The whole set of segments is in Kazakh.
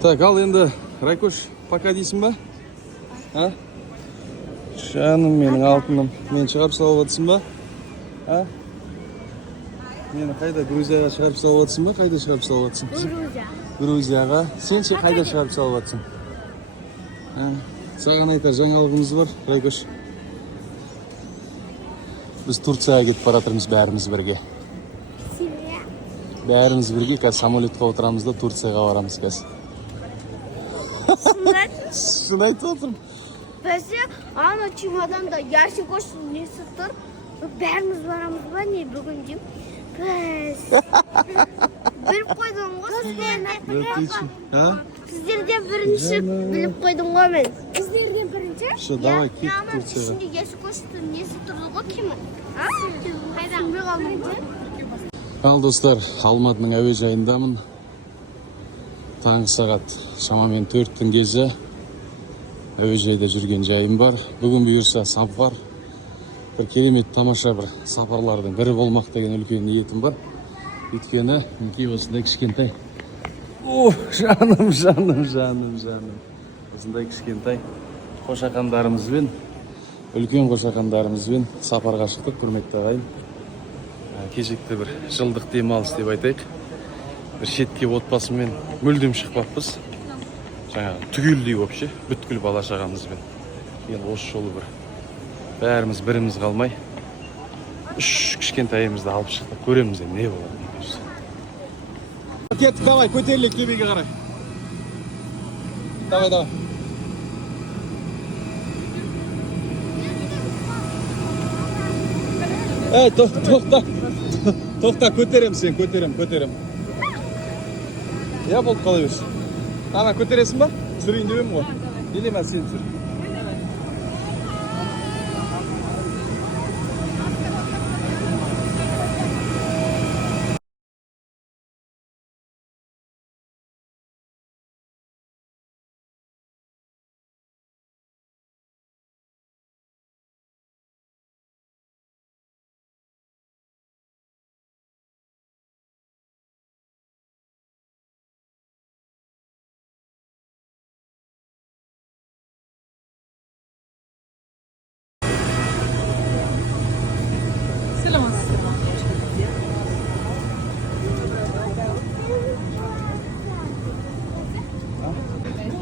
Так, ал енді Райкош, пока дейсің ба? А? Жаным менің алтыным. Мен шығарып салып жатсың ба? А? Мені қайда Грузияға шығарып салып жатсың ба? Қайда шығарып салып жатсың? Грузияға. Сен ше қайда шығарып салып жатсың? Саған айтар жаңалығымыз бар, Райкош. Біз Турцияға кетіп баратырмыз бәріміз бірге. Бәріміз бірге қазір самолетқа отырамыз да Турцияға барамыз қазір. Шын айтып отырмын. Бәсе, ана чемоданда ящик оштың несі тұр? Бәріміз барамыз ба не бүгін дейм? Біліп қойдым ғой сіздерден бірінші біліп қойдым ғой мен. Сіздерден бірінші? Шо, давай кет Турцияға. Ішінде ящик оштың несі тұрды ғой кемін? Қайдан бір қалмайды? Ал достар, Алматының әуежайындамын. Таңғы сағат шамамен 4-тің кезі. Әуежайда жүрген жайым бар. Бүгін бұйырса сапар. Бір керемет тамаша бір сапарлардың бірі болмақ деген үлкен ниетім бар. Өйткені мінекей осындай кішкентай. Жаным. Осындай кішкентай қошақандарымызбен, үлкен қошақандарымызбен сапарға шықтық, құрметті ағайын. Кешекті бір жылдық демалыс деп айтайық. Бір шетке отбасымен мүлдем шықпаппыз. Жаңағы түгелдей вообще, бүткіл бала шағамызбен. Енді осы жолы бір бәріміз біріміз қалмай, 3 кішкентайымызды алып шықтық. Көреміз не болады. Кеттік, давай, көтерілік кемеге қарай. Давай. Тоқта, көтерем сен, көтерем. Я болып қала берсін. Ана, көтересің ба? Жүрейін демем ғой. Или мен сен жүр.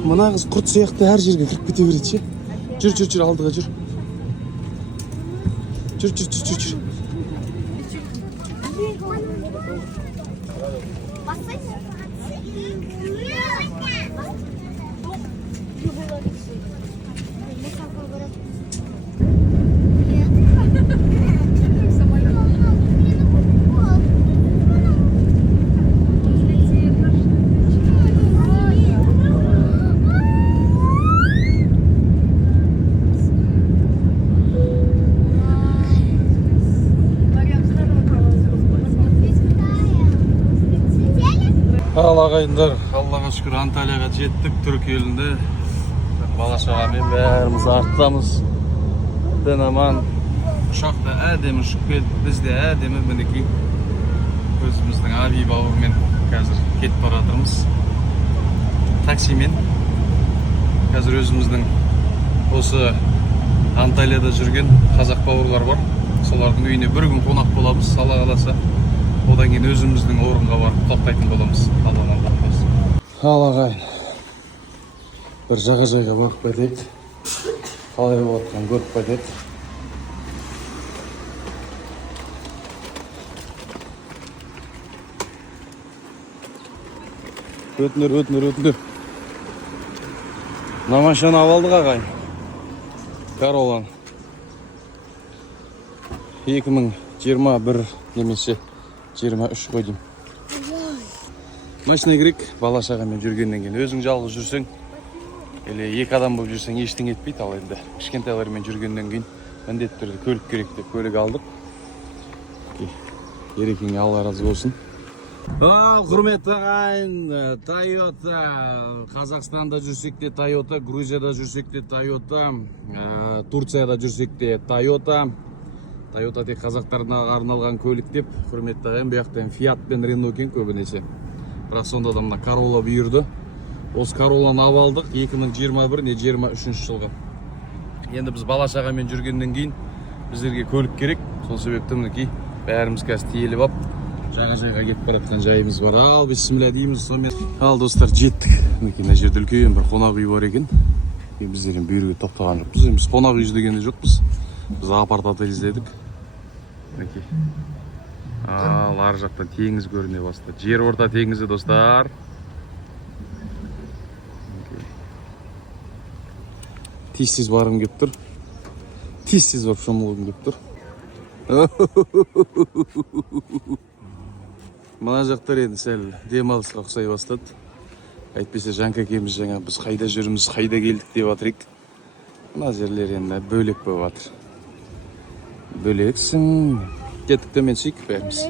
Мына қыз құрт сияқты әр жерге кіріп кете береді ше. Жүр, алдыға жүр. Жүр. Ал ағайындар, Аллаға шүкір Анталияға жеттік, Түрік елінде. Бала шағамен бәріміз арттамыз. Дін аман. Ұшақта әдемі ұшып келді, бізде әдемі мінекей. Өзіміздің Аби бауырмен қазір кетіп баратырмыз. Таксимен. Қазір өзіміздің осы Анталияда жүрген қазақ бауырлар бар. Солардың үйіне бір күн қонақ боламыз, Алла қаласа. Одан кейін өзіміздің орынға барып тоқтайтын боламыз. Ал ағайын, бір жағажайға барып қайтайық. Қалай болып жатқанын көріп қайтайық. Өтінер. Намашаны авалдық ағайын. Каролан. 2021 немесе 23 қой дейм. Машина керек, бала шағамен жүргеннен кейін. Өзің жалғыз жүрсең, или екі адам болып жүрсең ештеңе етпейді. Ал енді кішкентайлармен жүргеннен кейін міндетті түрде көлік керек деп көлік алдық. Ерекеңе Алла разы болсын. Құрметті ағайын, Toyota. Қазақстанда жүрсек те Toyota, Грузияда жүрсек те Toyota, Турцияда жүрсек те Toyota. Toyota тек қазақтарына арналған көлік деп, құрметті ағайын, бұяқтан Fiat пен Renault екен көбінесе. Бірақ сонда да мына Corolla бұйырды. Осы Королланы алып алдық 2021 не 23 жылғы. Енді біз бала шағамен жүргеннен кейін біздерге көлік керек. Сол себепті мінекей бәріміз қазір тиеліп алып жағажайға кетіп бара жатқан жайымыз бар. Ал бисмилля дейміз. Сонымен ал достар жеттік. Мінекей мына жерде үлкен бір қонақ үй бар екен. Біздер енді бүйірге тоқтаған жоқпыз. Біз қонақ үй іздеген де жоқпыз. Біз апарт-отель іздедік. Мінекей. Ал ар жақтан теңіз көріне бастады. Жер орта теңізі достар. Тез барым кеп тұр. Тез барып шомылғым кеп тұр. Мына жақтар енді сәл демалысқа ұқсай бастады. Әйтпесе Жанка екеуміз жаңа біз қайда жүрміз, қайда келдік деп жатырық. Мына жерлер енді бөлек болып жатыр. Бөлексің. Кеттік те мен шейік бәріміз.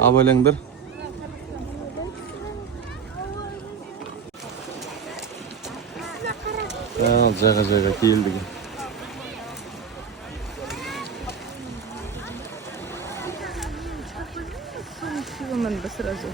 Абайлаңдар. Ал жағажайға келдік. Момент бы сразу.